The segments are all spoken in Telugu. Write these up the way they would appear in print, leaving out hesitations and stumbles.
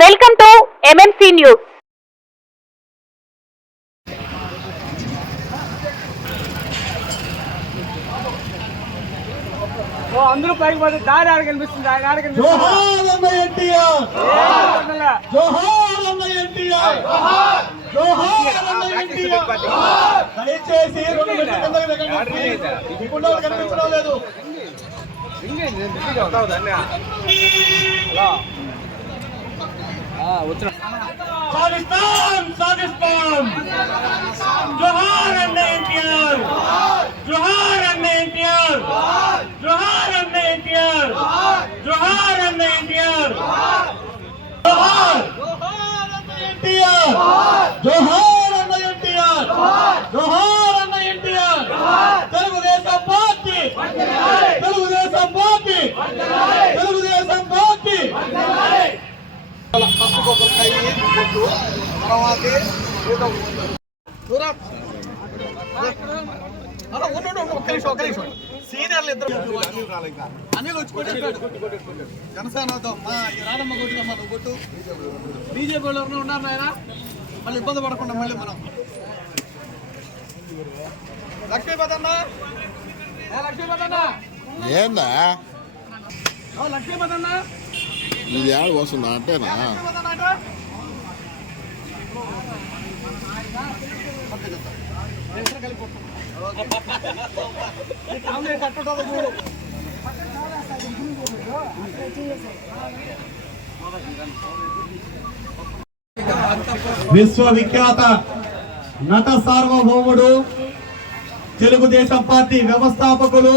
Welcome to MMC news. అందరూ పైకి పోతే దారి ఆడ కనిపిస్తుంది. దయచేసి కనిపించడం లేదు. పాకిస్తాన్ పాకిస్తాన్ జోహార్ అన్న ఎన్టీఆర్, జోహార్ అన్న ఎన్టీఆర్, జోహార్ అన్న ఎన్టీఆర్, జోహార్ అన్న ఎన్టీఆర్, జోహార్ అన్న ఎన్టీఆర్, జోహార్ అన్న ఎన్టీఆర్, జోహార్ అన్న NTR. Telugu Desam party, Telugu Desam party, Telugu Desam party. సీనియర్లు ఇద్దరు అనిల్ వచ్చి కొట్టేస్తాడు. జనసేన రాధమ్మ కొట్టుకమ్మా, నువ్వు కొట్టు. బీజేపీ వాళ్ళు ఎవరైనా ఉన్నారు నాయన, మళ్ళీ ఇబ్బంది పడకుండా మళ్ళీ మనం లక్ష్మీపతి అన్న, లక్ష్మీపతి అన్న ఏందా లక్ష్మీపతి అన్న ఇది ఆడ వస్తుందా అంటేనా? విశ్వవిఖ్యాత నట సార్వభౌముడు, తెలుగుదేశం పార్టీ వ్యవస్థాపకులు,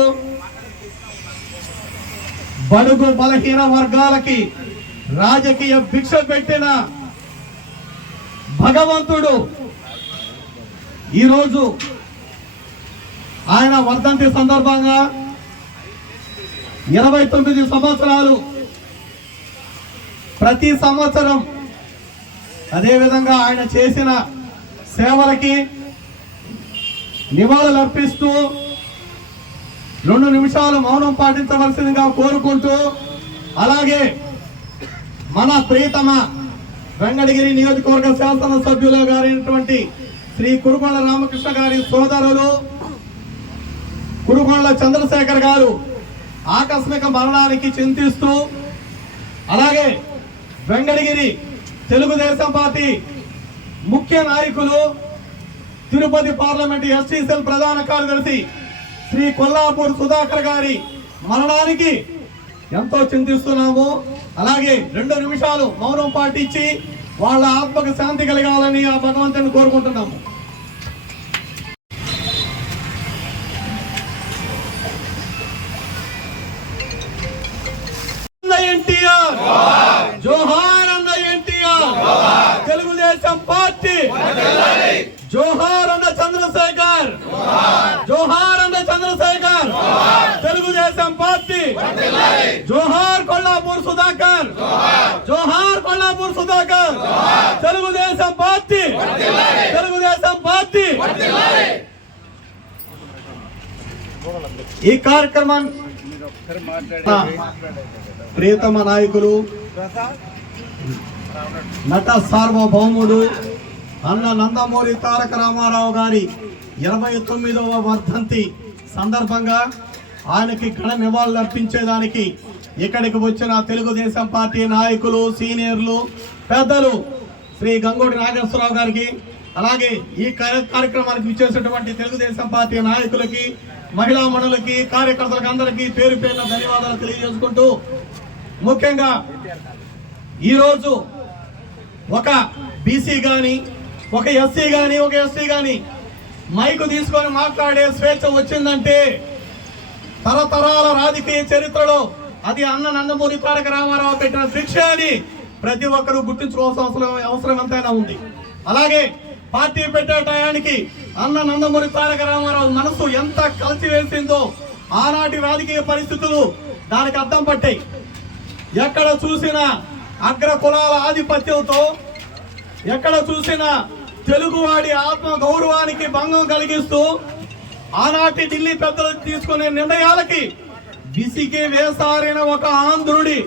బడుగు బలహీన వర్గాలకి రాజకీయ భిక్ష పెట్టిన భగవంతుడు ఈరోజు ఆయన వర్ధంతి సందర్భంగా 29 సంవత్సరాలు ప్రతి సంవత్సరం అదేవిధంగా ఆయన చేసిన సేవలకి నివాళులు అర్పిస్తూ 2 నిమిషాలు మౌనం పాటించవలసిందిగా కోరుకుంటూ, అలాగే మన ప్రియతమ వెంకటగిరి నియోజకవర్గ శాసనసభ్యులు గారైనటువంటి శ్రీ కురుగొండ రామకృష్ణ గారి సోదరులు కురుగొండ చంద్రశేఖర్ గారు ఆకస్మిక మరణానికి చింతిస్తూ, అలాగే వెంకటగిరి తెలుగుదేశం పార్టీ ముఖ్య నాయకులు, తిరుపతి పార్లమెంటు ఎస్టీ సెల్ ప్రధాన కార్యదర్శి శ్రీ కొల్లాపూర్ సుధాకర్ గారి మరణానికి ఎంతో చింతిస్తున్నాము. అలాగే 2 నిమిషాలు మౌనం పాటించి వాళ్ళ ఆత్మకు శాంతి కలగాలని ఆ భగవంతుని కోరుకుంటున్నాము. ఎన్టీఆర్, జోహార్ అన్న ఎన్టీఆర్, తెలుగుదేశం పార్టీ జోహార్ అన్న చంద్రశేఖర్, జోహార్ అన్న చంద్రశేఖర్, తెలుగుదేశం పార్టీ జోహార్ కొల్లాపూర్ సుధాకర్, జోహార్ కొల్లాపూర్ సుధాకర్, తెలుగుదేశం పార్టీ, తెలుగుదేశం పార్టీ. ఈ కార్యక్రమం ప్రియతమ నాయకులు, నట సార్వభౌముడు అన్న నందమూరి తారక రామారావు గారి 29వ వర్ధంతి సందర్భంగా ఆయనకి ఘన నివాళులు అర్పించేదానికి ఇక్కడికి వచ్చిన తెలుగుదేశం పార్టీ నాయకులు, సీనియర్లు, పెద్దలు శ్రీ గంగోడి నాగేశ్వరరావు గారికి, అలాగే ఈ కార్యక్రమానికి విచ్చేసినటువంటి తెలుగుదేశం పార్టీ నాయకులకి, మహిళా మణులకి, కార్యకర్తలకు అందరికీ పేరు పేరున ధన్యవాదాలు తెలియజేసుకుంటూ, ముఖ్యంగా ఈరోజు ఒక బీసీ కానీ, ఒక ఎస్సీ కానీ, ఒక ఎస్టీ కానీ మైకు తీసుకొని మాట్లాడే స్వేచ్ఛ వచ్చిందంటే తరతరాల రాజకీయ చరిత్రలో అది అన్న నందమూరి తారక రామారావు పెట్టిన శిక్ష అని ప్రతి ఒక్కరూ గుర్తించుకోవాల్సిన అవసరం ఎంతైనా ఉంది. అలాగే పార్టీ పెట్టే టయానికి అన్న నందమూరి తారక రామారావు మనసు ఎంత కలిసివేసిందో ఆనాటి రాజకీయ పరిస్థితులు దానికి అర్థం పట్టాయి. ఎక్కడ చూసినా అగ్ర కులాల ఆధిపత్యంతో, ఎక్కడ చూసినా తెలుగువాడి ఆత్మ గౌరవానికి భంగం కలిగిస్తూ ఆనాటి ఢిల్లీ పెద్దలు తీసుకునే నిర్ణయాలకి విసిగి వేసారిన ఒక ఆంధ్రుడి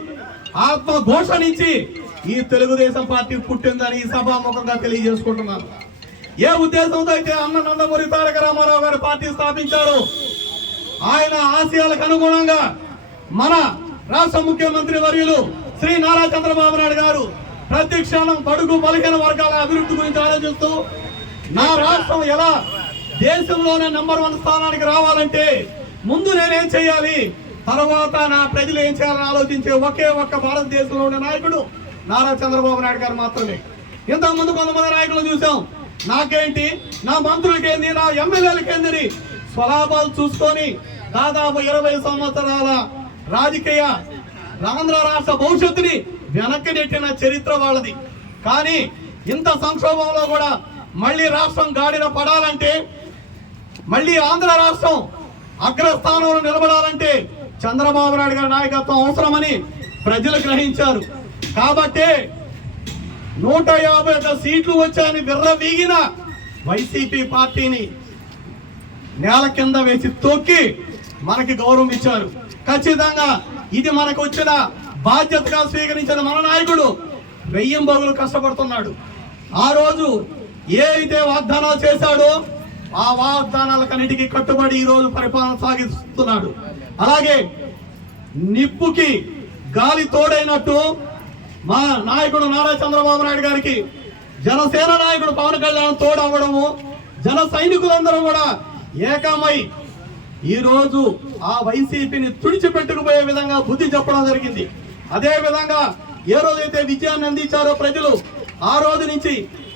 ఆత్మ ఘోష నుంచి ఈ తెలుగుదేశం పార్టీ పుట్టిందని ఈ సభాముఖంగా తెలియజేసుకుంటున్నాను. ఏ ఉద్దేశంతో అయితే అన్న నందమూరి తారక రామారావు గారు పార్టీ స్థాపించారు, ఆయన ఆశయాలకు అనుగుణంగా మన రాష్ట్ర ముఖ్యమంత్రి వర్యులు శ్రీ నారా చంద్రబాబు నాయుడు గారు ప్రతి క్షణం బడుగు బలహీన వర్గాల అభివృద్ధి గురించి ఆలోచిస్తూ నా రాష్ట్రం ఎలా దేశంలోనే నెంబర్ 1 స్థానానికి రావాలంటే ముందు నేనేం చేయాలి, తర్వాత నా ప్రజలు ఏం చేయాలని ఆలోచించే ఒకే ఒక్క భారతదేశంలో ఉండే నాయకుడు నారా చంద్రబాబు నాయుడు గారు మాత్రమే. ఇంతకుముందు కొంతమంది నాయకులు చూసాం, నాకేంటి, నా మంత్రులకేంది, నా ఎమ్మెల్యేలకేందని స్వలాభాలు చూసుకొని దాదాపు 20 సంవత్సరాల రాజకీయ ఆంధ్ర రాష్ట్ర భవిష్యత్తుని వెనక్కి నెట్టిన చరిత్ర వాళ్ళది. కానీ ఇంత సంక్షోభంలో కూడా మళ్ళీ రాష్ట్రం గాడిన పడాలంటే, మళ్ళీ ఆంధ్ర రాష్ట్రం అగ్రస్థానంలో నిలబడాలంటే చంద్రబాబు నాయుడు గారి నాయకత్వం అవసరమని ప్రజలు గ్రహించారు. కాబట్టి 151 సీట్లు వచ్చాయని విర్రవీగిన వైసీపీ పార్టీని నేల కింద వేసి తొక్కి మనకి గౌరవం ఇచ్చారు. ఖచ్చితంగా ఇది మనకు వచ్చిన బాధ్యతగా స్వీకరించిన మన నాయకుడు వెయ్యింబగులు కష్టపడుతున్నాడు. ఆ రోజు ఏ అయితే వాగ్దానాలు చేశాడో ఆ వాగ్దానాలకన్నిటికీ కట్టుబడి ఈ రోజు పరిపాలన సాగిస్తున్నాడు. అలాగే నిప్పుకి గాలి తోడైనట్టు మా నాయకుడు నారా చంద్రబాబు నాయుడు గారికి జనసేన నాయకుడు పవన్ కళ్యాణ్ తోడవడము, జన సైనికులందరూ కూడా ఏకమై ఈ రోజు ఆ వైసీపీని తుడిచిపెట్టుకుపోయే విధంగా బుద్ధి చెప్పడం జరిగింది. అదే విధంగా ఏ రోజైతే విజయాన్ని అందించారో ప్రజలు, ఆ రోజు నుంచి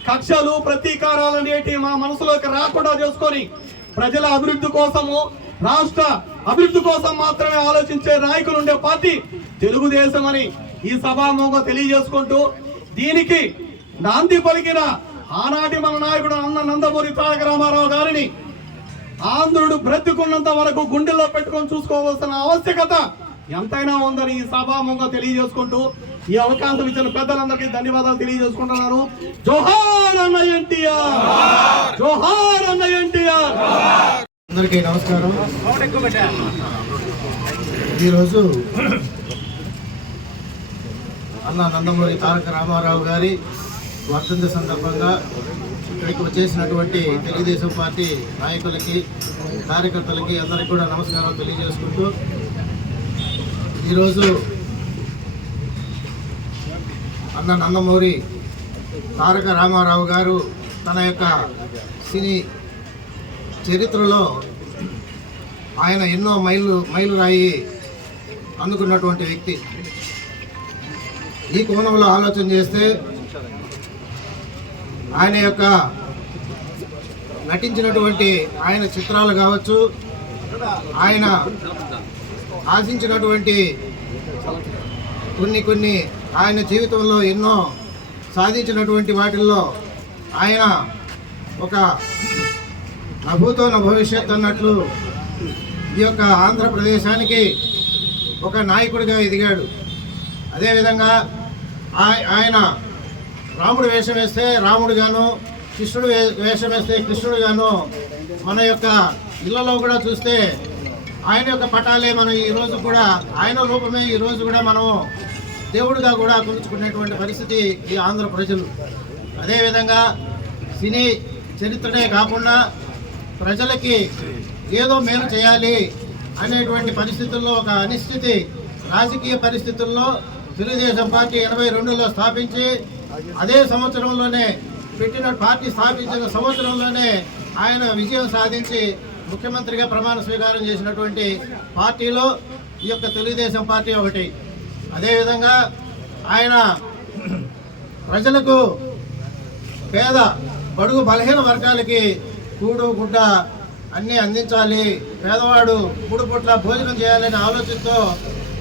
కక్షలు ప్రతీకారాలు అనేటి మా మనసులోకి రాకుండా చేసుకొని ప్రజల అభివృద్ధి కోసము, రాష్ట్ర అభివృద్ధి కోసం మాత్రమే ఆలోచించే నాయకులు ఉండే పార్టీ తెలుగుదేశం అని ఈ సభాముఖంగా తెలియజేసుకుంటూ, దీనికి నాంది పలికిన ఆనాటి మన నాయకుడు అన్న నందమూరి తారక రామారావు గారిని ఆంధ్రుడు బ్రతికున్నంత వరకు గుండెల్లో పెట్టుకొని చూసుకోవాల్సిన ఆవశ్యకత ఎంతైనా ఉందని ఈ సభాముఖంగా తెలియజేసుకుంటూ ఈ అవకాశం ఇచ్చిన పెద్దలందరికీ ధన్యవాదాలు తెలియజేసుకుంటున్నాను. జోహార్ అన్న ఎన్టీఆర్, జోహార్ అన్న ఎన్టీఆర్. అందరికీ నమస్కారం. ఈరోజు అన్న నందమూరి తారక రామారావు గారి వర్ధంతి సందర్భంగా ఇక్కడికి వచ్చేసినటువంటి తెలుగుదేశం పార్టీ నాయకులకి, కార్యకర్తలకి అందరికీ కూడా నమస్కారాలు తెలియజేసుకుంటూ, ఈరోజు అన్న నందమూరి తారక రామారావు గారు తన యొక్క సినీ చరిత్రలో ఆయన ఎన్నో మైలురాయి అందుకున్నటువంటి వ్యక్తి. ఈ కోణంలో ఆలోచన చేస్తే ఆయన యొక్క నటించినటువంటి ఆయన చిత్రాలు కావచ్చు, ఆయన ఆశించినటువంటి కొన్ని ఆయన జీవితంలో ఎన్నో సాధించినటువంటి వాటిల్లో ఆయన ఒక నభూతో న భవిష్యత్ అన్నట్లు ఈ యొక్క ఆంధ్రప్రదేశానికి ఒక నాయకుడిగా ఎదిగాడు. అదేవిధంగా ఆయన రాముడు వేషం వేస్తే రాముడుగాను, కృష్ణుడు వేషం వేస్తే కృష్ణుడుగాను, మన యొక్క ఇళ్లలో కూడా చూస్తే ఆయన యొక్క పటాలే మనం ఈరోజు కూడా, ఆయన రూపమే ఈరోజు కూడా మనం దేవుడిగా కూడా కొలుచుకునేటువంటి పరిస్థితి ఈ ఆంధ్ర ప్రజలు. అదేవిధంగా సినీ చరిత్రనే కాకుండా ప్రజలకి ఏదో మేలు చేయాలి అనేటువంటి పరిస్థితుల్లో, ఒక అనిశ్చితి రాజకీయ పరిస్థితుల్లో తెలుగుదేశం పార్టీ 82లో స్థాపించి, అదే సంవత్సరంలోనే పార్టీ స్థాపించిన సంవత్సరంలోనే ఆయన విజయం సాధించి ముఖ్యమంత్రిగా ప్రమాణ స్వీకారం చేసినటువంటి పార్టీలో ఈ యొక్క తెలుగుదేశం పార్టీ ఒకటి. అదేవిధంగా ఆయన ప్రజలకు, పేద బడుగు బలహీన వర్గాలకి కూడు గుడ్డ అన్నీ అందించాలి, పేదవాడు మూడు పూట్ల భోజనం చేయాలనే ఆలోచనతో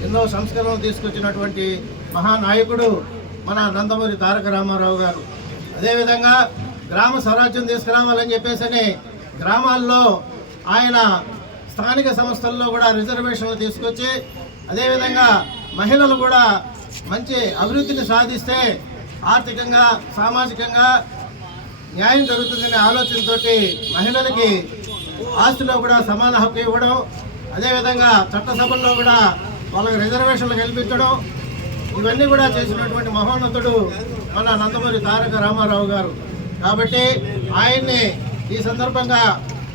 ఎన్నో సంస్కరణలు తీసుకొచ్చినటువంటి మహానాయకుడు మన నందమూరి తారక రామారావు గారు. అదేవిధంగా గ్రామ స్వరాజ్యం తీసుకురావాలని చెప్పేసి గ్రామాల్లో ఆయన స్థానిక సంస్థల్లో కూడా రిజర్వేషన్లు తీసుకొచ్చి, అదేవిధంగా మహిళలు కూడా మంచి అభివృద్ధిని సాధిస్తే ఆర్థికంగా, సామాజికంగా న్యాయం జరుగుతుందనే ఆలోచనతో మహిళలకి ఆస్తిలో కూడా సమాన హక్కు ఇవ్వడం, అదేవిధంగా చట్టసభల్లో కూడా వాళ్ళకి రిజర్వేషన్లు కల్పించడం, ఇవన్నీ కూడా చేసినటువంటి మహోన్నతుడు మన నందమూరి తారక రామారావు గారు. కాబట్టి ఆయన్ని ఈ సందర్భంగా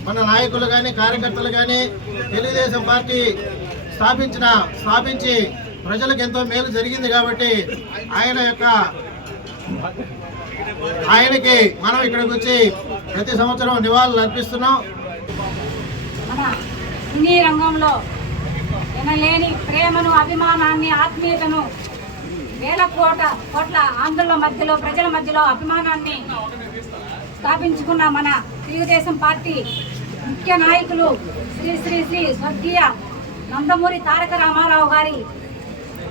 మన నాయకులు కానీ కార్యకర్తలు కానీ తెలుగుదేశం పార్టీ స్థాపించి ప్రజలకు ఎంతో మేలు జరిగింది కాబట్టి ఆయనకి మనం ఇక్కడికి వచ్చి ప్రతి సంవత్సరం నివాళులు అర్పిస్తున్నాం. మన సినీ రంగంలో ఎనలేని ప్రేమను, అభిమానాన్ని, ఆత్మీయతను వేల కోట్ల ఆంధ్రుల మధ్యలో, ప్రజల మధ్యలో అభిమానాన్ని స్థాపించుకున్న మన తెలుగుదేశం పార్టీ ముఖ్య నాయకులు శ్రీ శ్రీ శ్రీ స్వర్గీయ నందమూరి తారక రామారావు గారి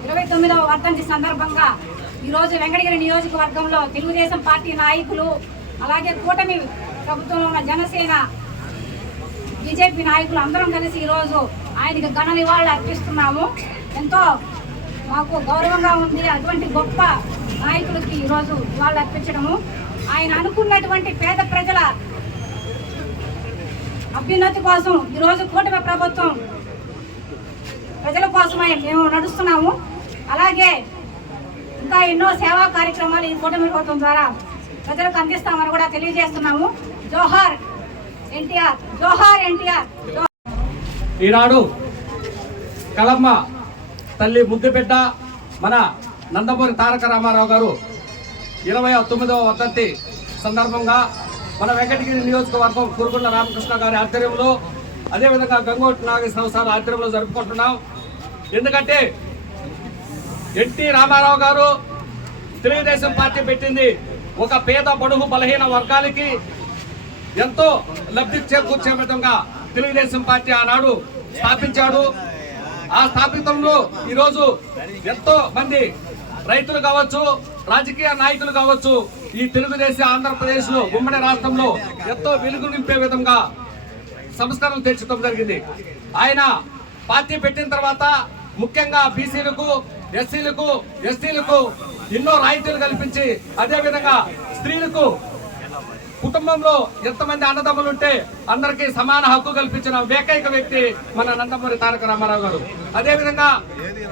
29వ వర్ధంతి సందర్భంగా ఈరోజు వెంకటగిరి నియోజకవర్గంలో తెలుగుదేశం పార్టీ నాయకులు, అలాగే కూటమి ప్రభుత్వంలో ఉన్న జనసేన, బీజేపీ నాయకులు అందరం కలిసి ఈరోజు ఆయనకి ఘన నివాళులు అర్పిస్తున్నాము. ఎంతో మాకు గౌరవంగా ఉంది అటువంటి గొప్ప నాయకులకి ఈరోజు నివాళులు అర్పించడము. ఆయన అనుకున్నటువంటి పేద ప్రజల అభ్యున్నతి కోసం ఈరోజు కూటమి ప్రభుత్వం ప్రజల కోసమే మేము నడుస్తున్నాము. అలాగే ఇంకా ఎన్నో సేవా కార్యక్రమాలు ఈ కూటమి ప్రభుత్వం ద్వారా ప్రజలకు అందిస్తామని కూడా తెలియజేస్తున్నాము. జోహార్ ఎన్టీఆర్, జోహార్ ఎన్టీఆర్. ఈనాడు కలమ్మ తల్లి ముద్దుబిడ్డ మన నందమూరి తారక రామారావు గారు 29వ వర్ధంతి సందర్భంగా మన వెంకటగిరి నియోజకవర్గం కురుగుండ్ల రామకృష్ణ గారి ఆధ్వర్యంలో, అదేవిధంగా గంగోటి నాగేశ్వరరావు సార్ ఆధ్వర్యంలో జరుపుకుంటున్నాం. ఎందుకంటే ఎన్టీ రామారావు గారు తెలుగుదేశం పార్టీ పెట్టింది ఒక పేద బడుగు బలహీన వర్గాలకి ఎంతో లబ్ధి చేకూర్చే విధంగా తెలుగుదేశం పార్టీ ఆనాడు స్థాపించాడు. ఆ స్థాపితంలో ఈరోజు ఎంతో మంది రైతులు కావచ్చు, రాజకీయ నాయకులు కావచ్చు, ఈ తెలుగుదేశం ఆంధ్రప్రదేశ్ లో ఉమ్మడి రాష్ట్రంలో ఎంతో వెలుగు నింపే విధంగా సంస్కరణలు తెచ్చడం జరిగింది. ఆయన పార్టీ పెట్టిన తర్వాత ముఖ్యంగా బీసీలకు, ఎస్సీలకు, ఎస్టీలకు ఎన్నో రాయితీలు కల్పించి, అదేవిధంగా స్త్రీలకు కుటుంబంలో ఎంతమంది అన్నదమ్ములు ఉంటే అందరికీ సమాన హక్కు కల్పించిన ఏకైక వ్యక్తి మన నందమూరి తారక రామారావు గారు. అదేవిధంగా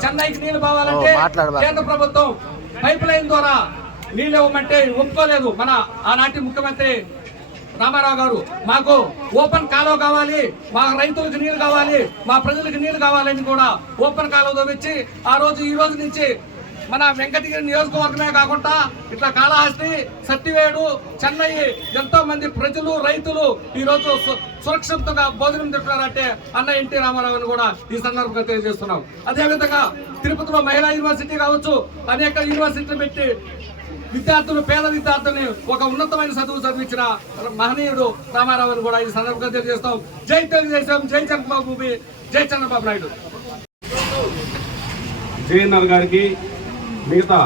చెన్నైకి నీళ్లు పోవాలంటే కేంద్ర ప్రభుత్వం పైప్ లైన్ ద్వారా నీళ్ళు ఇవ్వమంటే ఒప్పుకోలేదు మన ఆనాటి ముఖ్యమంత్రి రామారావు గారు. మాకు ఓపెన్ కాలువ కావాలి, మా రైతులకు నీళ్లు కావాలి, మా ప్రజలకు నీళ్లు కావాలని కూడా ఓపెన్ కాలువ తవ్వించి ఈ రోజు నుంచి మన వెంకటగిరి నియోజకవర్గమే కాకుండా ఇట్లా కాళహస్తి, సత్తివేడు, చెన్నై ఎంతో మంది ప్రజలు, రైతులు ఈ రోజు సురక్షితంగా భోజనం తింటున్నారంటే అన్న ఎన్టీ రామారావుని కూడా ఈ సందర్భంగా తెలియజేస్తున్నాం. అదేవిధంగా తిరుపతిలో మహిళా యూనివర్సిటీ కావచ్చు, అనేక యూనివర్సిటీలు పెట్టి విద్యార్థులు, పేద విద్యార్థుల్ని ఒక ఉన్నతమైన చదువు చదివించిన మహనీయుడు రామారావుని కూడా ఈ సందర్భంగా తెలియజేస్తాం. జై తెలుగుదేశం, జై చంద్రబాబు, జై చంద్రబాబు నాయుడు. జేఎన్ఆర్ గారికి, మిగతా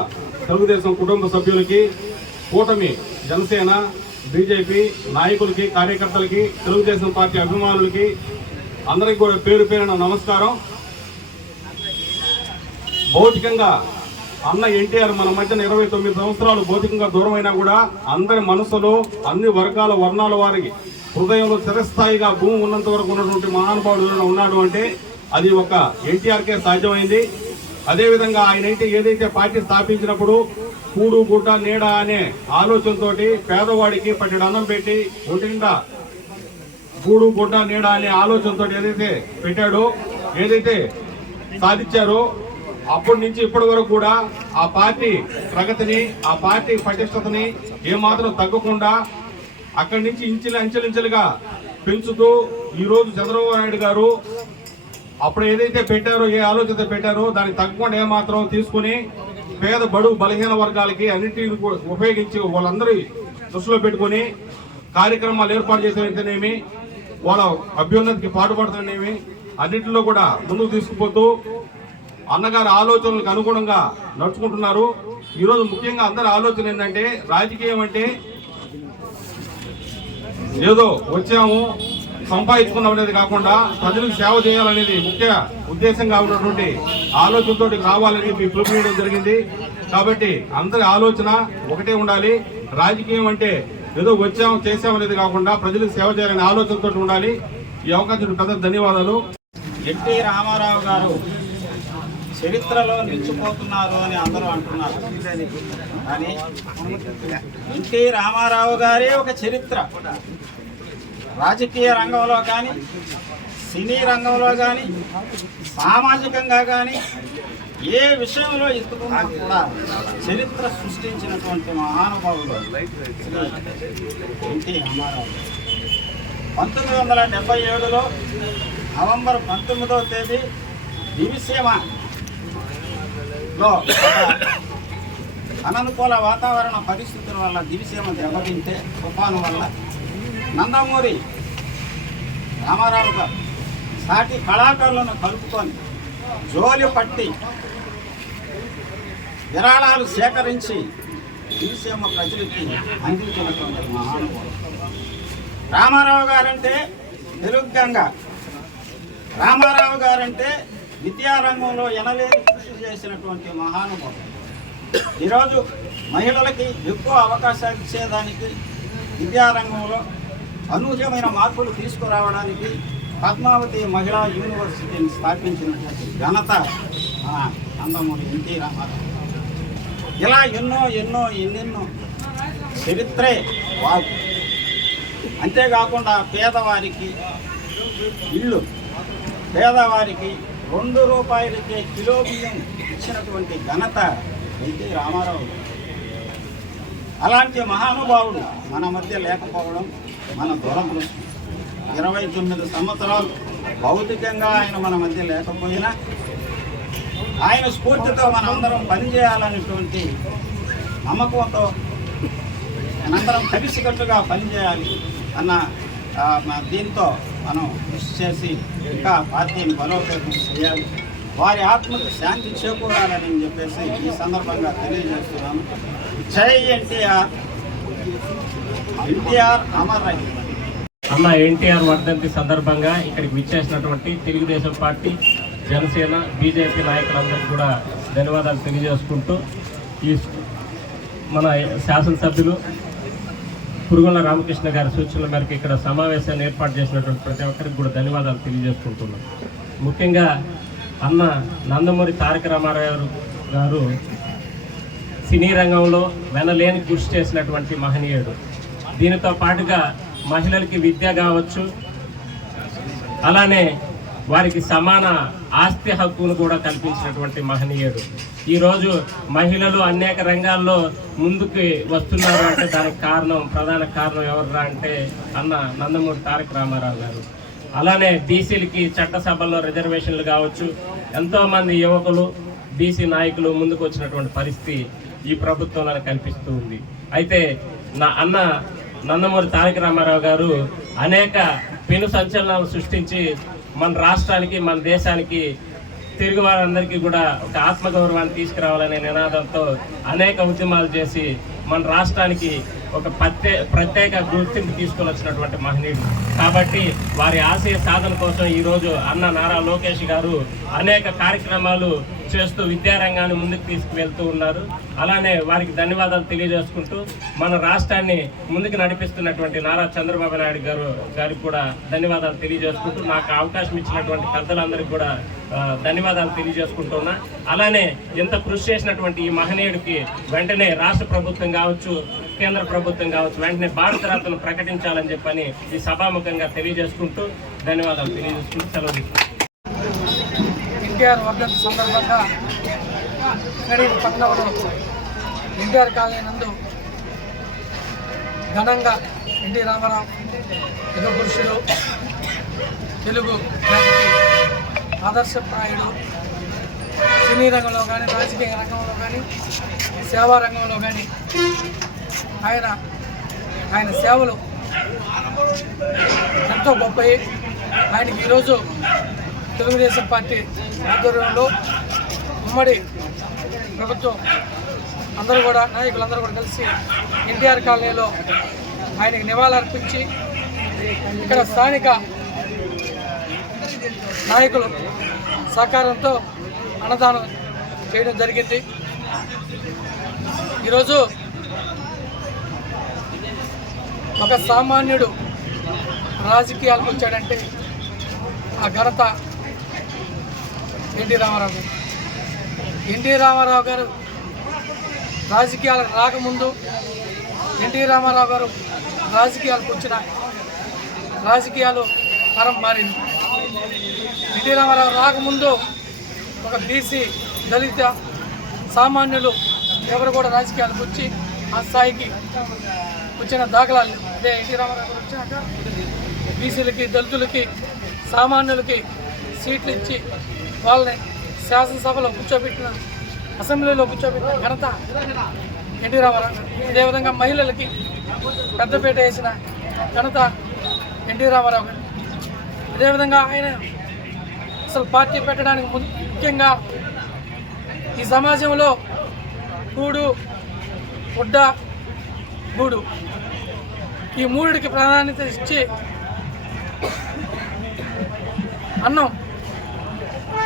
తెలుగుదేశం కుటుంబ సభ్యులకి, కూటమి జనసేన, బీజేపీ నాయకులకి, కార్యకర్తలకి, తెలుగుదేశం పార్టీ అభిమానులకి అందరికీ కూడా పేరు పేరున నమస్కారం. భౌతికంగా అన్న ఎన్టీఆర్ మన మధ్యన 29 సంవత్సరాలు భౌతికంగా దూరమైనా కూడా అందరి మనసులో, అన్ని వర్గాల వర్ణాల వారికి హృదయంలో చిరస్థాయిగా భూమి ఉన్నంత వరకు ఉన్నటువంటి మహానుభావుడు ఉన్నాడు అంటే అది ఒక ఎన్టీఆర్కే సాధ్యమైంది. అదేవిధంగా ఆయన ఏదైతే పార్టీ స్థాపించినప్పుడు కూడు గుడ్డ నీడ అనే ఆలోచనతో పేదవాడికి పట్టెడు అన్నం పెట్టి ఒంటిండా కూడు గుడ్డ నీడ అనే ఆలోచనతో ఏదైతే పెట్టాడో, ఏదైతే సాధించారో, అప్పటి నుంచి ఇప్పటి వరకు కూడా ఆ పార్టీ ప్రగతిని, ఆ పార్టీ పటిష్టతని ఏమాత్రం తగ్గకుండా అక్కడి నుంచి అంచెలంచెలుగా పెంచుతూ ఈరోజు చంద్రబాబు నాయుడు గారు అప్పుడు ఏదైతే పెట్టారో, ఏ ఆలోచన పెట్టారో దానికి తగ్గకుండా ఏమాత్రం తీసుకుని పేద బడుగు బలహీన వర్గాలకి అన్నింటినీ ఉపయోగించి వాళ్ళందరి దృష్టిలో పెట్టుకుని కార్యక్రమాలు ఏర్పాటు చేసేనేమి, వాళ్ళ అభ్యున్నతికి పాటుపడుతున్నేమి అన్నింటిలో కూడా ముందుకు తీసుకుపోతూ అన్నగారి ఆలోచనలకు అనుగుణంగా నడుచుకుంటున్నారు. ఈరోజు ముఖ్యంగా అందరి ఆలోచన ఏంటంటే రాజకీయం అంటే ఏదో వచ్చాము సంపాదించుకున్నాం అనేది కాకుండా ప్రజలకు సేవ చేయాలనేది ముఖ్య ఉద్దేశంగా ఉన్నటువంటి ఆలోచనతో రావాలని మీ పిలుపునియడం జరిగింది. కాబట్టి అందరి ఆలోచన ఒకటే ఉండాలి. రాజకీయం అంటే ఏదో వచ్చాము చేసామనేది కాకుండా ప్రజలకు సేవ చేయాలనే ఆలోచనతో ఉండాలి. ఈ అవకాశం పెద్ద ధన్యవాదాలు. ఎన్టీ రామారావు గారు చరిత్రలో నిలిచిపోతున్నారు అని అందరూ అంటున్నారు. కానీ ఎన్టీ రామారావు గారే ఒక చరిత్ర. రాజకీయ రంగంలో కానీ, సినీ రంగంలో కానీ, సామాజికంగా కానీ ఏ విషయంలో ఎత్తుకున్నా కూడా చరిత్ర సృష్టించినటువంటి మహానుభావుడు ఎన్టీ రామారావు. 1977లో నవంబర్ 19వ తేదీ దివిసీమలో అననుకూల వాతావరణ పరిస్థితుల వల్ల దివిసీమ దెబ్బతింటే తుఫాను వల్ల నందమూరి రామారావు గారు సాటి కళాకారులను కలుపుకొని జోలి పట్టి విరాళాలు సేకరించి దివిసీమ ప్రజలకి అందించినటువంటి మహానుభావుడు. రామారావు గారంటే తెలుగు గంగ. రామారావు గారంటే విద్యారంగంలో ఎనలేని కృషి చేసినటువంటి మహానుభావుడు. ఈరోజు మహిళలకి ఎక్కువ అవకాశాలు ఇచ్చేదానికి, విద్యారంగంలో అనూహ్యమైన మార్పులు తీసుకురావడానికి పద్మావతి మహిళా యూనివర్సిటీని స్థాపించినటువంటి ఘనత మన నందమూరి ఎన్టీ రామారావు. ఇలా ఎన్నెన్నో చరిత్రే వారు. అంతేకాకుండా పేదవారికి ఇల్లు, పేదవారికి 2 రూపాయలకే కిలో బియ్యం ఇచ్చినటువంటి ఘనత ఎన్టీ రామారావు. అలాంటి మహానుభావుడు మన మధ్య లేకపోవడం మన దురదృష్టం. 29 సంవత్సరాలు భౌతికంగా ఆయన మన మధ్య లేకపోయినా ఆయన స్ఫూర్తితో మనందరం పనిచేయాలనేటువంటి నమ్మకంతో మనందరం కలిసికట్టుగా పనిచేయాలి అన్న దీంతో మనం కృషి చేసి ఇంకా పార్టీని బలోపేతం చేయాలి. వారి ఆత్మకు శాంతి చేకూరాలని చెప్పేసి ఈ సందర్భంగా తెలియజేస్తున్నాను. జై ఎన్టీఆర్. ఎన్టీఆర్ అమర్ రహి. అన్న ఎన్టీఆర్ వర్ధంతి సందర్భంగా ఇక్కడికి విచ్చేసినటువంటి తెలుగుదేశం పార్టీ, జనసేన, బీజేపీ నాయకులందరికీ కూడా ధన్యవాదాలు తెలియజేసుకుంటూ ఈ మన శాసనసభ్యులు పురుగుల రామకృష్ణ గారి సూచనల మేరకు ఇక్కడ సమావేశాన్ని ఏర్పాటు చేసినటువంటి ప్రతి ఒక్కరికి కూడా ధన్యవాదాలు తెలియజేసుకుంటున్నాం. ముఖ్యంగా అన్న నందమూరి తారక రామారావు గారు సినీ రంగంలో వెనలేని కృషి చేసినటువంటి మహనీయుడు. దీనితో పాటుగా మహిళలకి విద్య కావచ్చు, అలానే వారికి సమాన ఆస్తి హక్కును కూడా కల్పించినటువంటి మహనీయుడు. ఈరోజు మహిళలు అనేక రంగాల్లో ముందుకు వస్తున్నారు అంటే దానికి ప్రధాన కారణం ఎవర్రా అంటే అన్న నందమూరి తారక రామారావు గారు. అలానే బీసీలకి చట్టసభల్లో రిజర్వేషన్లు కావచ్చు, ఎంతోమంది యువకులు, బీసీ నాయకులు ముందుకు వచ్చినటువంటి పరిస్థితి ఈ ప్రభుత్వంలో కనిపిస్తూ ఉంది. అయితే అన్న నందమూరి తారక రామారావు గారు అనేక పెను సంచలనాలు సృష్టించి మన రాష్ట్రానికి, మన దేశానికి, తెలుగు వారందరికీ కూడా ఒక ఆత్మగౌరవాన్ని తీసుకురావాలనే నినాదంతో అనేక ఉద్యమాలు చేసి మన రాష్ట్రానికి ఒక ప్రత్యేక గుర్తింపు తీసుకొని వచ్చినటువంటి మహనీయుడు. కాబట్టి వారి ఆశయ సాధన కోసం ఈరోజు అన్న నారా లోకేష్ గారు అనేక కార్యక్రమాలు చేస్తూ విద్యారంగాన్ని ముందుకు తీసుకువెళ్తూ ఉన్నారు. అలానే వారికి ధన్యవాదాలు తెలియజేసుకుంటూ మన రాష్ట్రాన్ని ముందుకు నడిపిస్తున్నటువంటి నారా చంద్రబాబు నాయుడు గారికి కూడా ధన్యవాదాలు తెలియజేసుకుంటూ నాకు అవకాశం ఇచ్చినటువంటి పెద్దలందరికీ కూడా ధన్యవాదాలు తెలియజేసుకుంటున్నా. అలానే ఇంత కృషి చేసినటువంటి ఈ మహనీయుడికి వెంటనే రాష్ట్ర ప్రభుత్వం కావచ్చు, కేంద్ర ప్రభుత్వం కావచ్చు వెంటనే భారతరత్న ప్రకటించాలని చెప్పని ఈ సభాముఖంగా తెలియజేసుకుంటూ ధన్యవాదాలు తెలియజేసుకుంటూ సెలవు తీసుకుంటాం. ఎన్టీఆర్ వర్ధంతి సందర్భంగా పట్టణంలో ఎన్టీఆర్ కాలనీ నందు ఘనంగా ఎన్టీ రామారావు యుగ పురుషుడు, తెలుగు ఆదర్శప్రాయుడు, సినీ రంగంలో కానీ, రాజకీయ రంగంలో కానీ, సేవా రంగంలో కానీ ఆయన సేవలు ఎంతో గొప్పవి. ఆయనకి ఈరోజు తెలుగుదేశం పార్టీ ఆధ్వర్యంలో ఉమ్మడి ప్రభుత్వం నాయకులందరూ కూడా కలిసి ఎన్టీఆర్ కాలనీలో ఆయనకి నివాళులర్పించి ఇక్కడ స్థానిక నాయకుల సహకారంతో అన్నదానం చేయడం జరిగింది. ఈరోజు ఒక సామాన్యుడు రాజకీయాలకు వచ్చాడంటే ఆ ఘనత ఎన్టీ రామారావు. ఎన్టీ రామారావు గారు రాజకీయాలకు రాకముందు, ఎన్టీ రామారావు గారు రాజకీయాలకు వచ్చిన రాజకీయాలు తరం మారింది. ఎన్టీ రామారావు రాకముందు ఒక బీసీ, దళిత, సామాన్యులు ఎవరు కూడా రాజకీయాలకు వచ్చి ఆ స్థాయికి వచ్చిన దాఖలాలు. అదే ఎన్టీ రామారావు గారు వచ్చినాక బీసీలకి, దళితులకి, సామాన్యులకి సీట్లు ఇచ్చి వాళ్ళని శాసనసభలో కూర్చోబెట్టిన, అసెంబ్లీలో కూర్చోబెట్టిన ఘనత ఎన్టీ రామారావు గారు. అదేవిధంగా మహిళలకి పెద్దపీట వేసిన ఘనత ఎన్టీ రామారావు గారు. అదేవిధంగా ఆయన అసలు పార్టీ పెట్టడానికి ముఖ్యంగా ఈ సమాజంలో కూడు, గుడ్డ, గూడు ఈ మూడికి ప్రాధాన్యత ఇచ్చి అన్నం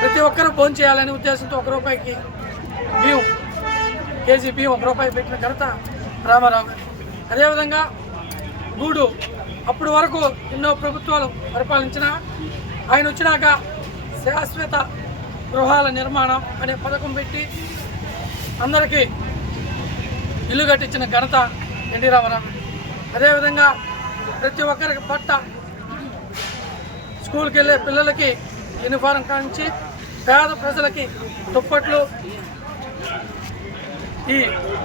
ప్రతి ఒక్కరూ భోజనం చేయాలనే ఉద్దేశంతో ₹1 బియ్యం, కేజీ బియ్యం ₹1 పెట్టిన ఘనత రామారావు గారు. అదేవిధంగా గూడు అప్పటి వరకు ఎన్నో ప్రభుత్వాలు పరిపాలించిన ఆయన వచ్చినాక శాశ్వత గృహాల నిర్మాణం అనే పథకం పెట్టి అందరికీ ఇల్లు కట్టించిన ఘనత ఎన్టీ రామారావు. అదేవిధంగా ప్రతి ఒక్కరికి బట్ట, స్కూల్కి వెళ్ళే పిల్లలకి యూనిఫారం కానించి పేద ప్రజలకి దుప్పట్లు ఈ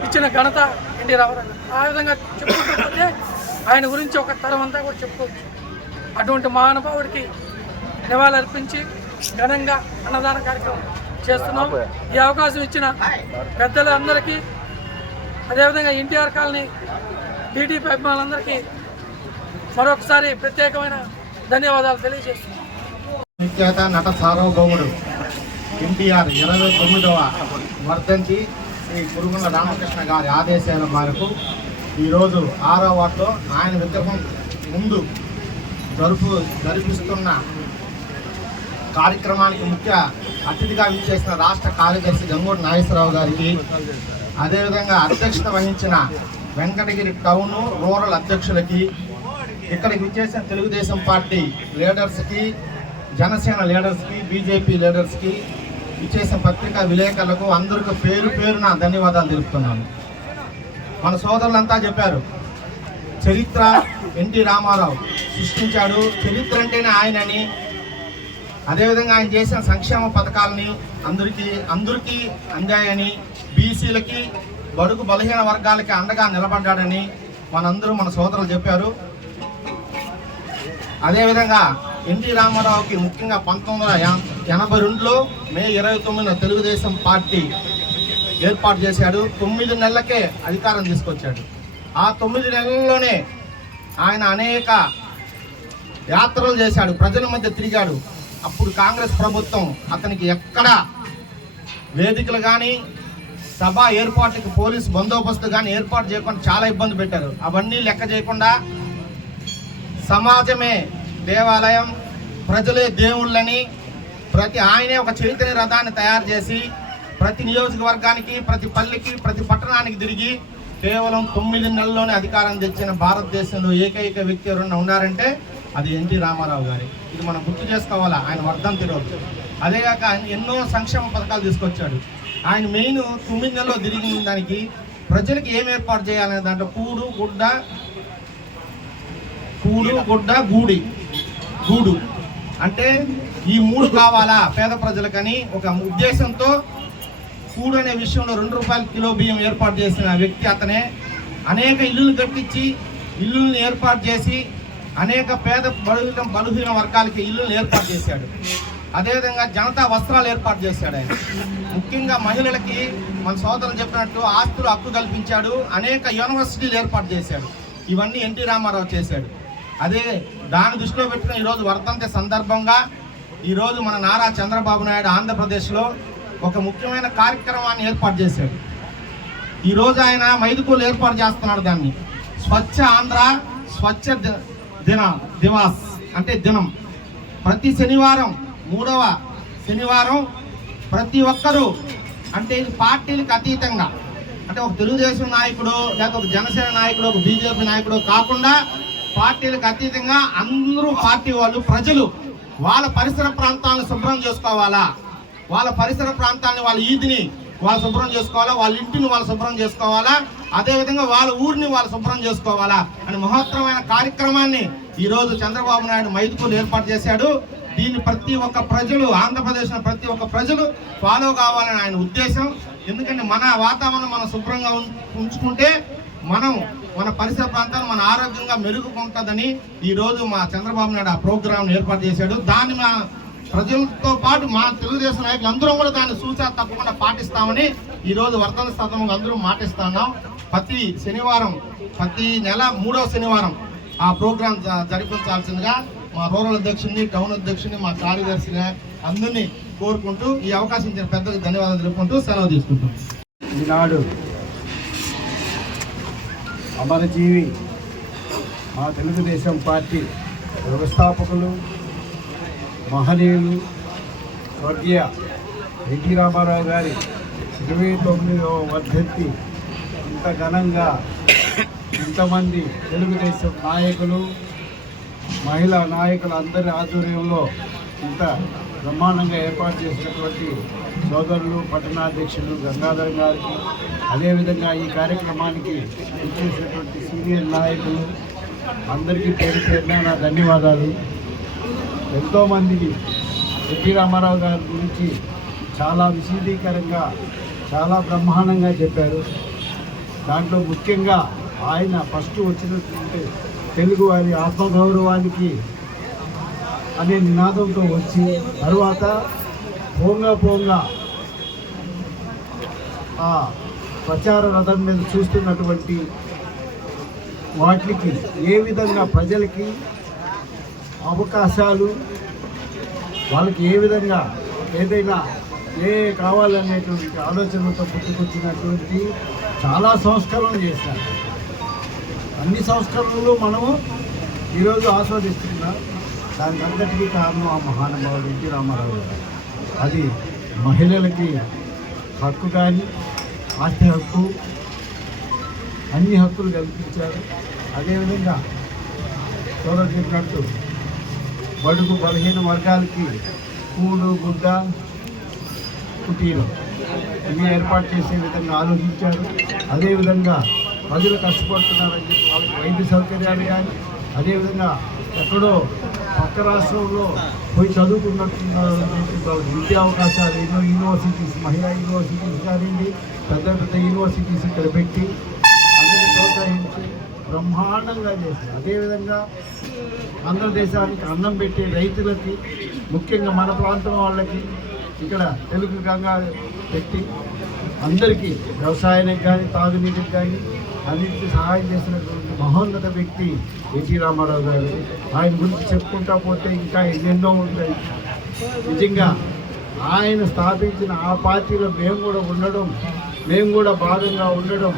ఇచ్చిన ఘనత ఎన్టీ రామారావు. ఆ విధంగా చెప్పుకుంటే ఆయన గురించి ఒక తరం అంతా కూడా చెప్పుకోవచ్చు. అటువంటి మహానుభావుడికి నివాళులర్పించి ఘనంగా అన్నదాన కార్యక్రమం చేస్తున్నాం. ఈ అవకాశం ఇచ్చిన పెద్దలందరికీ, అదేవిధంగా ఎన్టీఆర్ కాలనీ టీడీపీ అభిమానులందరికీ మరొకసారి ప్రత్యేకమైన ధన్యవాదాలు తెలియజేస్తున్నాం. విఖ్యాత నట సార్వభౌముడు ఎన్టీఆర్ 29వ వర్ధంతి శ్రీ కురుగుండ్ల రామకృష్ణ గారి ఆదేశాల మేరకు ఈరోజు 6వ వార్డులో ఆయన విగ్రహం ముందు జరిపిస్తున్న కార్యక్రమానికి ముఖ్య అతిథిగా విచ్చేసిన రాష్ట్ర కార్యదర్శి గంగోటి నాగేశ్వరరావు గారికి, అదేవిధంగా అధ్యక్షత వహించిన వెంకటగిరి టౌన్ రూరల్ అధ్యక్షులకి, ఇక్కడికి విచ్చేసిన తెలుగుదేశం పార్టీ లీడర్స్కి, జనసేన లీడర్స్కి, బీజేపీ లీడర్స్కి, విచ్చేసిన పత్రికా విలేకరులకు అందరికీ పేరు పేరున ధన్యవాదాలు తెలుపుతున్నాను. మన సోదరులంతా చెప్పారు, చరిత్ర ఎన్టీ రామారావు సృష్టించాడు, చరిత్ర అంటేనే ఆయనని, అదేవిధంగా ఆయన చేసిన సంక్షేమ పథకాలని అందరికీ అందాయని, బీసీలకి, బడుగు బలహీన వర్గాలకి అండగా నిలబడ్డాడని మనందరూ మన సోదరులు చెప్పారు. అదేవిధంగా ఎన్టీ రామారావుకి ముఖ్యంగా 1982లో మే 29న తెలుగుదేశం పార్టీ ఏర్పాటు చేశాడు. 9 నెలలకే అధికారం తీసుకొచ్చాడు. ఆ 9 నెలల్లోనే ఆయన అనేక యాత్రలు చేశాడు, ప్రజల మధ్య తిరిగాడు. అప్పుడు కాంగ్రెస్ ప్రభుత్వం అతనికి ఎక్కడ వేదికలు కానీ, సభ ఏర్పాటుకి పోలీసు బందోబస్తు కానీ ఏర్పాటు చేయకుండా చాలా ఇబ్బంది పెట్టారు. అవన్నీ లెక్క చేయకుండా సమాజమే దేవాలయం, ప్రజలే దేవుళ్ళని ఆయనే ఒక చైతన్య రథాన్ని తయారు చేసి ప్రతి నియోజకవర్గానికి, ప్రతి పల్లెకి, ప్రతి పట్టణానికి తిరిగి కేవలం 9 నెలల్లోనే అధికారం తెచ్చిన భారతదేశంలో ఏకైక వ్యక్తి ఎవరన్నా ఉన్నారంటే అది ఎన్టీ రామారావు గారి. ఇది మనం గుర్తు చేసుకోవాలా ఆయన వర్ధంతి రోజు. అదేగాక ఆయన ఎన్నో సంక్షేమ పథకాలు తీసుకొచ్చాడు. ఆయన మెయిన్ 9 నెలల్లో తిరిగిన దానికి ప్రజలకు ఏం ఏర్పాటు చేయాలనే దాంట్లో కూడు, గుడ్డ, గూడు అంటే ఈ 3 కావాలా పేద ప్రజలకని ఒక ఉద్దేశంతో కూడు అనే విషయంలో ₹2 కిలో బియ్యం ఏర్పాటు చేసిన వ్యక్తి అతనే. అనేక ఇల్లులు కట్టించి, ఇల్లుల్ని ఏర్పాటు చేసి అనేక పేద బలహీన వర్గాలకి ఇల్లులను ఏర్పాటు చేశాడు. అదేవిధంగా జనతా వస్త్రాలు ఏర్పాటు చేశాడు ఆయన. ముఖ్యంగా మహిళలకి మన సోదరులు చెప్పినట్టు ఆస్తులు హక్కు కల్పించాడు. అనేక యూనివర్సిటీలు ఏర్పాటు చేశాడు. ఇవన్నీ ఎన్టీ రామారావు చేశాడు. అదే దాని దృష్టిలో పెట్టుకుని ఈరోజు వర్ధంతి సందర్భంగా ఈరోజు మన నారా చంద్రబాబు నాయుడు ఆంధ్రప్రదేశ్లో ఒక ముఖ్యమైన కార్యక్రమాన్ని ఏర్పాటు చేశాడు. ఈరోజు ఆయన మైదుకూలు ఏర్పాటు చేస్తున్నాడు. దాన్ని స్వచ్ఛ ఆంధ్ర స్వచ్ఛ దివాస్ అంటే దినం. ప్రతి శనివారం 3వ శనివారం ప్రతి ఒక్కరూ అంటే పార్టీలకు అతీతంగా, అంటే ఒక తెలుగుదేశం నాయకుడు లేకపోతే ఒక జనసేన నాయకుడు, ఒక బీజేపీ నాయకుడు కాకుండా పార్టీలకు అతీతంగా అందరూ పార్టీ వాళ్ళు, ప్రజలు వాళ్ళ పరిసర ప్రాంతాలను శుభ్రం చేసుకోవాలా, వాళ్ళ పరిసర ప్రాంతాలను, వాళ్ళ ఈదిని వాళ్ళు శుభ్రం చేసుకోవాలా, వాళ్ళ ఇంటిని వాళ్ళు శుభ్రం చేసుకోవాలా, అదేవిధంగా వాళ్ళ ఊరిని వాళ్ళు శుభ్రం చేసుకోవాలా అని మహత్తరమైన కార్యక్రమాన్ని ఈరోజు చంద్రబాబు నాయుడు మైదుకూరు ఏర్పాటు చేశాడు. దీన్ని ప్రతి ఒక్క ప్రజలు, ఆంధ్రప్రదేశ్లో ప్రతి ఒక్క ప్రజలు ఫాలో కావాలని ఆయన ఉద్దేశం. ఎందుకంటే మన వాతావరణం మనం శుభ్రంగా ఉంచుకుంటే మన పరిసర ప్రాంతాలు మన ఆరోగ్యంగా మెరుగుకుంటుందని ఈరోజు మా చంద్రబాబు నాయుడు ఆ ప్రోగ్రాంను ఏర్పాటు చేశాడు. దాన్ని మా ప్రజలతో పాటు మా తెలుగుదేశం నాయకులు అందరం కూడా దాన్ని సూచన తప్పకుండా పాటిస్తామని ఈరోజు వర్ధన సందర్భంగా అందరం మాటిస్తున్నాం. ప్రతి శనివారం, ప్రతి నెల 3వ శనివారం ఆ ప్రోగ్రాం జరిపించాల్సిందిగా మా రూరల్ అధ్యక్షుడిని, టౌన్ అధ్యక్షుడిని, మా కార్యదర్శిని అందరినీ కోరుకుంటూ ఈ అవకాశం ఇచ్చిన పెద్దలకు ధన్యవాదాలు తెలుపుకుంటూ సెలవు తీసుకుంటాం. ఈనాడు అమరజీవి మా తెలుగుదేశం పార్టీ వ్యవస్థాపకులు, మహనీయులు స్వర్గీయ ఎన్టీ రామారావు గారి 29వ వర్ధంతి ఇంత ఘనంగా ఇంతమంది తెలుగుదేశం నాయకులు, మహిళా నాయకులు అందరి ఆధ్వర్యంలో ఇంత బ్రహ్మాండంగా ఏర్పాటు చేసినటువంటి సోదరులు, పట్టణాధ్యక్షులు గంగాధర్ గారికి, అదేవిధంగా ఈ కార్యక్రమానికి ఇచ్చేసినటువంటి సీనియర్ నాయకులు అందరికీ పేరు పేరున నా ధన్యవాదాలు. ఎంతోమందికి ఎన్టీ రామారావు గారి గురించి చాలా విశదీకరంగా, చాలా బ్రహ్మాండంగా చెప్పారు. దాంట్లో ముఖ్యంగా ఆయన ఫస్ట్ వచ్చినటువంటి తెలుగు వారి ఆత్మగౌరవానికి అనే నినాదంతో వచ్చి తర్వాత పోంగా ఆ ప్రచార రథం మీద చూస్తున్నటువంటి వాటికి ఏ విధంగా ప్రజలకి అవకాశాలు, వాళ్ళకి ఏ విధంగా ఏదైనా కావాలనేటువంటి ఆలోచనలతో పుట్టుకొచ్చినటువంటి చాలా సంస్కరణలు చేశారు. అన్ని సంస్కరణలు మనము ఈరోజు ఆస్వాదిస్తున్నాం. దానికి అంతటికీ కారణం ఆ మహానుభావుడు ఎన్టీ రామారావు గారు. అది మహిళలకి హక్కు కానీ, ఆస్తి హక్కు, అన్ని హక్కులు కల్పించారు. అదేవిధంగా సోదరు చెప్పినట్టు బడుగు బలహీన వర్గాలకి కూడు, గుడ్డ, కుటీరం ఇవి ఏర్పాటు చేసే విధంగా ఆలోచించారు. అదేవిధంగా ప్రజలు కష్టపడుతున్నారని చెప్పి వాళ్ళకి వైద్య సౌకర్యాలు కానీ, అదేవిధంగా ఎక్కడో పక్క రాష్ట్రంలో పోయి చదువుకున్నట్టు విద్యా అవకాశాలు ఎన్నో యూనివర్సిటీస్, మహిళా యూనివర్సిటీస్ కానివ్వండి, పెద్ద పెద్ద యూనివర్సిటీస్ ఇక్కడ పెట్టి అందరినీ ప్రోత్సహించి బ్రహ్మాండంగా చేశారు. అదేవిధంగా ఆంధ్రదేశానికి అన్నం పెట్టే రైతులకి, ముఖ్యంగా మన ప్రాంతం వాళ్ళకి ఇక్కడ తెలుగు గంగా పెట్టి అందరికీ వ్యవసాయానికి కానీ, తాగునీటికి కానీ అన్నింటికి సహాయం చేసినటువంటి మహోన్నత వ్యక్తి ఎన్టీ రామారావు గారు. ఆయన గురించి చెప్పుకుంటా పోతే ఇంకా ఎన్నెన్నో ఉంటాయి. నిజంగా ఆయన స్థాపించిన ఆ పార్టీలో మేము కూడా ఉండడం, మేము కూడా భాగంగా ఉండడం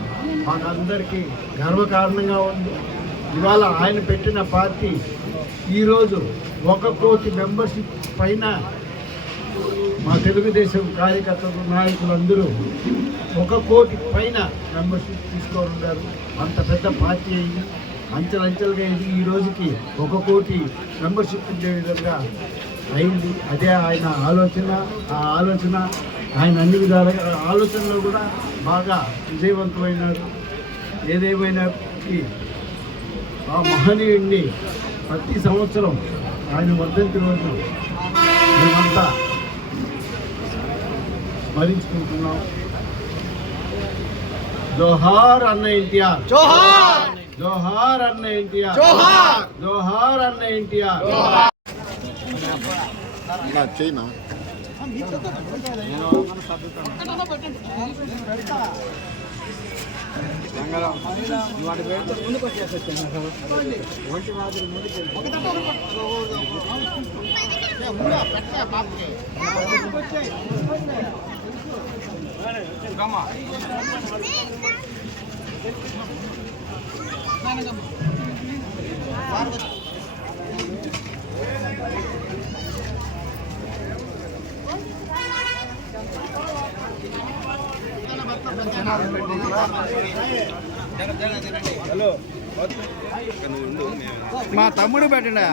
మాకందరికీ గర్వకారణంగా ఉంది. ఇవాళ ఆయన పెట్టిన పార్టీ ఈరోజు 1 కోటి మెంబర్షిప్ పైన మా తెలుగుదేశం కార్యకర్తలు, నాయకులందరూ 1 కోటి పైన మెంబర్షిప్ తీసుకోనున్నారు. అంత పెద్ద పార్టీ అయింది, అంచెలంచెలుగా అయింది. ఈ రోజుకి 1 కోటి మెంబర్షిప్ ఉండే విధంగా అయింది. అదే ఆయన ఆలోచన. ఆ ఆలోచన ఆయన అన్ని విధాలుగా ఆలోచనలో కూడా బాగా విజయవంతమైనారు. ఏదేమైనప్పటికీ ఆ మహనీయుడిని ప్రతి సంవత్సరం ఆయన వర్ధంతి రోజు మేమంతా స్మరించుకుంటున్నాం. జోహార్ అన్న ఎన్టీఆర్, జోహార్ అన్న ఎన్టీఆర్, జోహార్ అన్న ఎన్టీఆర్. చైనా మా తమ్ముడు పెట్టండి.